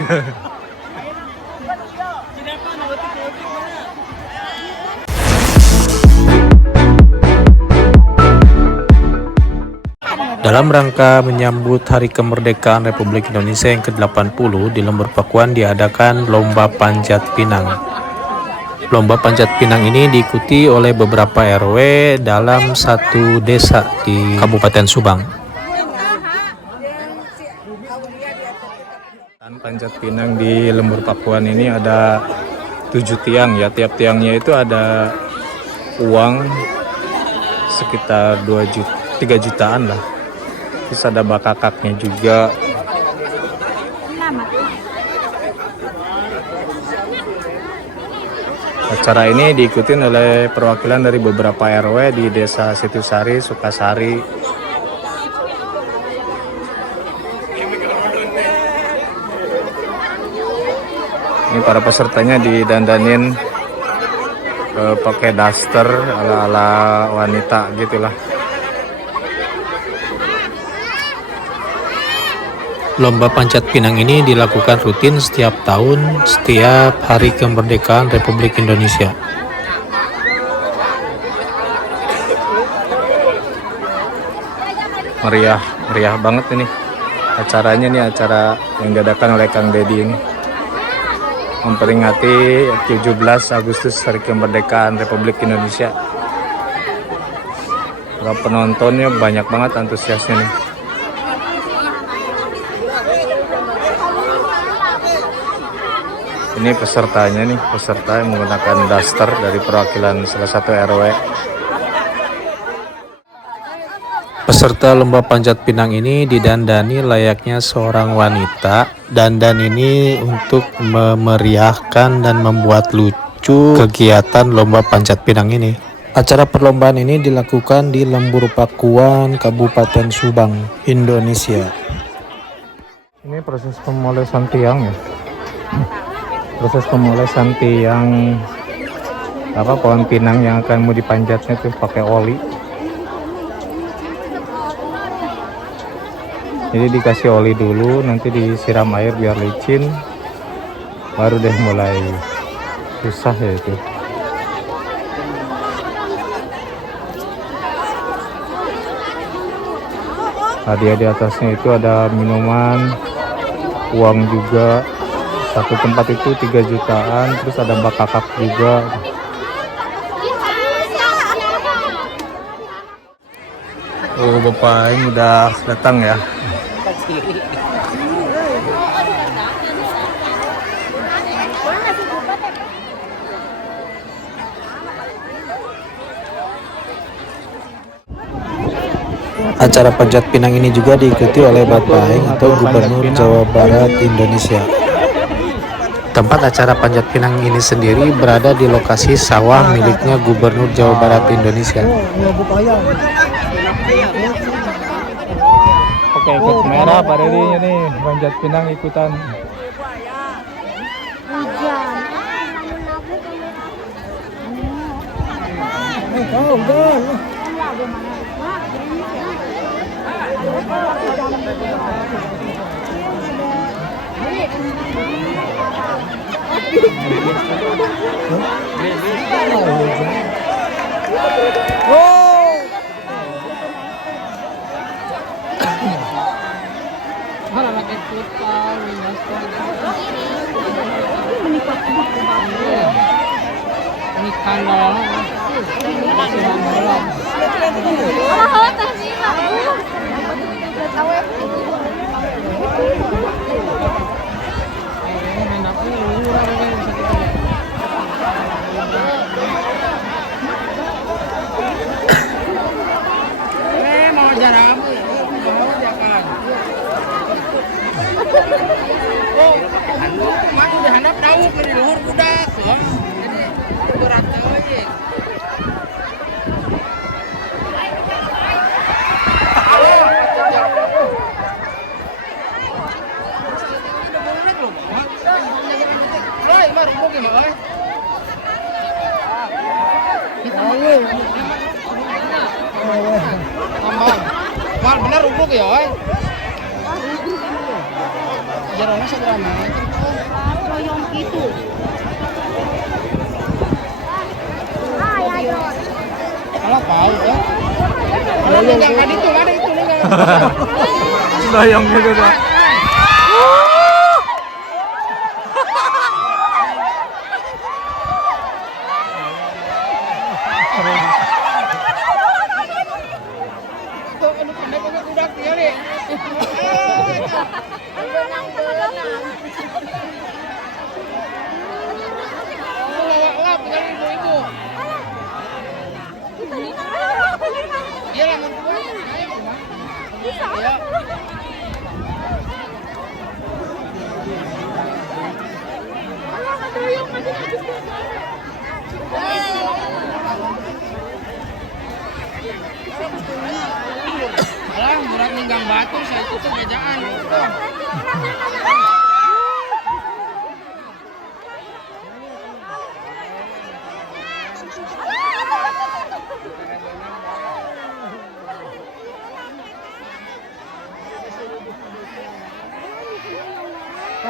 Dalam rangka menyambut Hari Kemerdekaan Republik Indonesia yang ke-80, di Lembur Pakuan diadakan Lomba Panjat Pinang. Lomba Panjat Pinang ini diikuti oleh beberapa RW dalam satu desa di Kabupaten Subang. Panjat Pinang di Lembur Pakuan ini ada 7 tiang ya. Tiap tiangnya itu ada uang sekitar 3 jutaan lah. Terus ada bakakaknya juga. Acara ini diikuti oleh perwakilan dari beberapa RW di Desa Situsari, Sukasari. Ini para pesertanya didandanin pakai daster ala-ala wanita gitulah. Lomba Panjat Pinang ini dilakukan rutin setiap tahun, setiap Hari Kemerdekaan Republik Indonesia. Meriah banget ini acaranya nih, acara yang diadakan oleh Kang Dedi ini memperingati 17 Agustus Hari Kemerdekaan Republik Indonesia. Penontonnya banyak banget, antusiasnya nih. Ini pesertanya nih, peserta yang menggunakan daster dari perwakilan salah satu RW. Peserta Lomba Panjat Pinang ini didandani layaknya seorang wanita. Dandan ini untuk memeriahkan dan membuat lucu kegiatan Lomba Panjat Pinang ini. Acara perlombaan ini dilakukan di Lembur Pakuan, Kabupaten Subang, Indonesia. Ini proses pemolesan tiang ya. Proses pemolesan tiang pohon pinang yang akan mau dipanjatnya tuh pakai oli. Jadi dikasih oli dulu, nanti disiram air biar licin, baru deh mulai susah ya itu. Hadiah di atasnya itu ada minuman, uang juga. Satu tempat itu 3 jutaan, terus ada bakakak juga. Oh, Bapak ini udah datang ya. Acara Panjat Pinang ini juga diikuti oleh Bapak Aeng atau Gubernur Jawa Barat Indonesia. Tempat acara Panjat Pinang ini sendiri berada di lokasi sawah miliknya Gubernur Jawa Barat Indonesia. Oke, ikut merah Pak Dedinya nih, Panjat Pinang ikutan. Mal bener rumpuk ya, oi. Jarangnya seberapa? doyong gitu. Kalau tahu ya. Kalau enggak itu ada itu nih. Doyong gitu dah. Alah, murah ninggang batu saya itu tuh bejaan.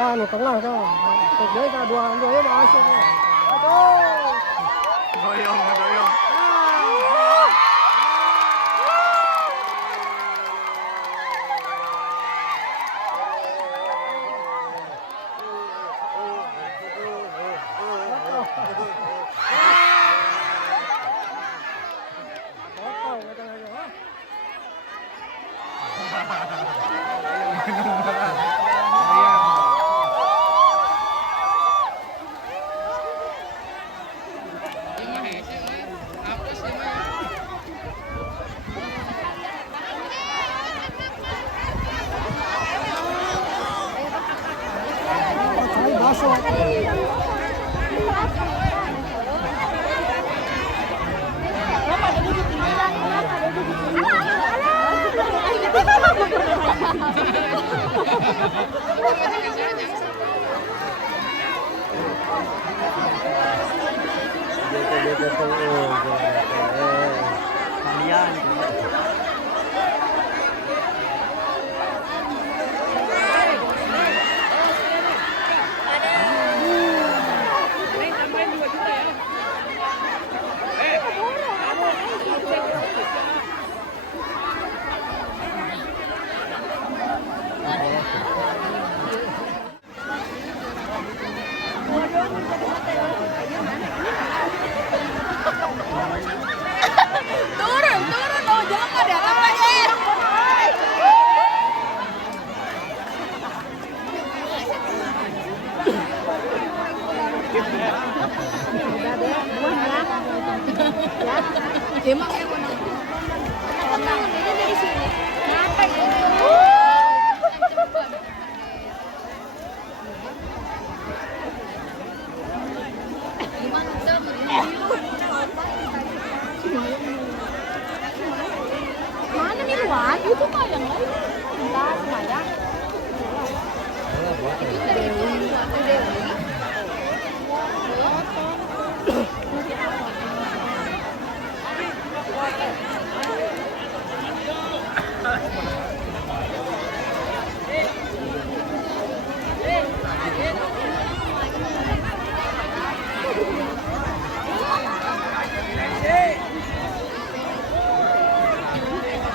Anu tengah kan. Dia ka dua-duanya masuk. Aduh. Doyong, doyong. Turun, oh jangan ada apa Udah deh, buang ya. Ya. Emang ya mana? Tenang, ini dari sini. Kenapa ini? Mana nih Luan? Itu mah yang lain. Enggak, lumayan. Itu dari Dewi.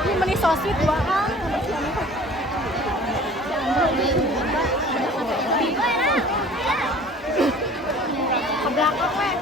Ini meni sosis dua kan. Ke belakang weh.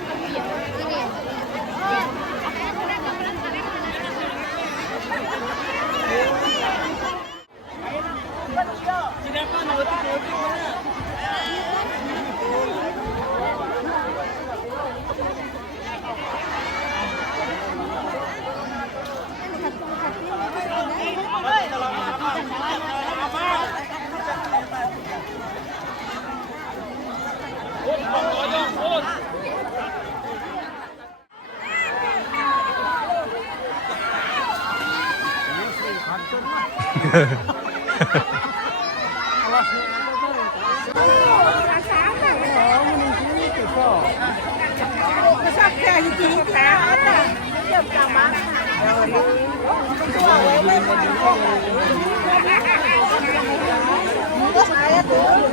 Saya tuh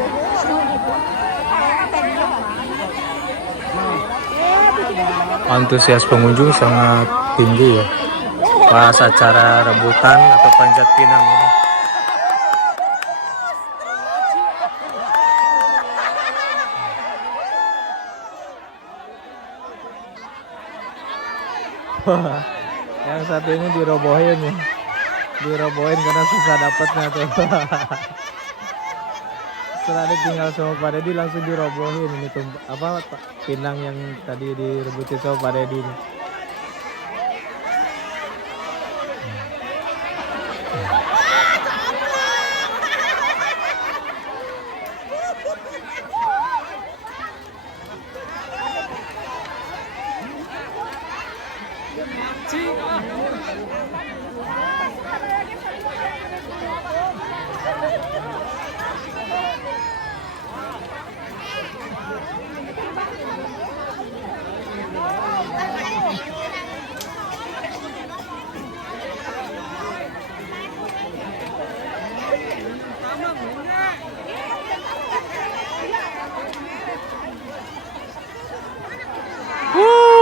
Antusias pengunjung sangat tinggi ya pas acara rebutan atau panjat pinang ini. Wah, yang satu ini dirobohin ya, dirobohin karena susah dapatnya tuh. Setelah ditinggal sama Pak Deddy langsung dirobohin ini tuh apa pinang yang tadi direbutin sama Pak Deddy ini.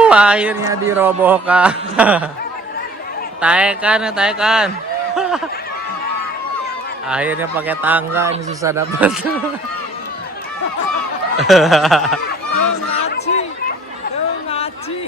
Akhirnya dirobohkan. Taekan ya, taekan. Akhirnya pakai tangga, ini susah dapat. ngaci.